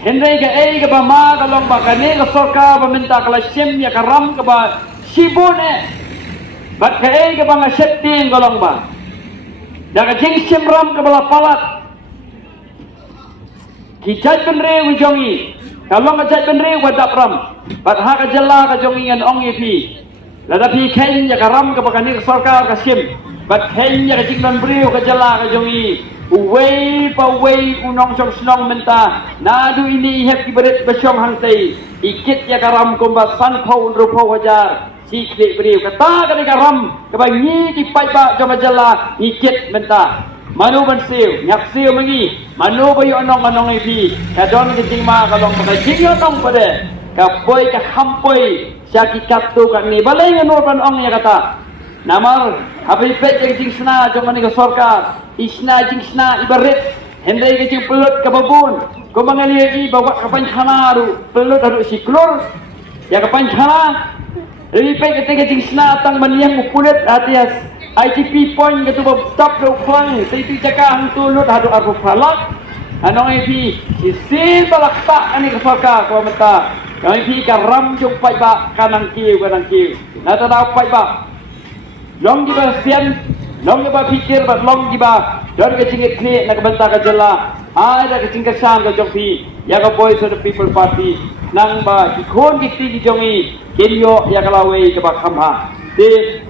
Henry ka ay ka ba ma kalong ba kani ka sorka ba minta kala sim ya karam ka ba sibun bat ka ay ka ba nga setting kalong ba daga jing sim ram ka bala palat ki jat benre wijongi kalong ka jat benre wadap ram bat ha ka jalla ka jongi ngan ong pi lada pi ken ya karam ka ba kani ka sorka ka sim bat ken ya ka jing dan brio ka jalla ka jongi Uway pa way unong siyang sinong menta nadu ini ihep ibarat basyong hangtay ikit ya karam kumba sanpaw unrupaw wajar sikli beriw kata kani karam kabangi di payba joma jala ikit menta manu bansiw nyapsiw mangi manu bayo anong ipi kadon kiting mga kalong makajing yonong pade kapoy kahampoy siya kikapto kani balay nga norpan ong ya kata namar habi pet yang jing sna joma ni ka sorkar isna jing sna ibarit henday ka jing pelot kababun kung mga liyagi bawa kapanchana ru pelot haru siklor ya kapanchana lipay ka jing sna tang maniyang ukulit atias ITP point ka tuba top ru klang sa iti jaka ang tulot haru arpo falak anong ipi isin balakta ani ka sorkar kwa mata kang ipi karam yung payba kanang kiw natanaw payba long di ba sian long di ba pikir ba long di ba don ka cingit ni nagbanta ka jala ada ka cingkasan ka jongpi ya ka voice of the people party nang ba kikon kiti jongi kinyo ya kalawe ka ba khamha di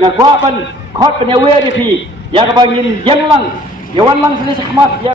ngakwa ban khot penyawe di pi ya ka ba ngin yang lang yawan lang sila sa khmat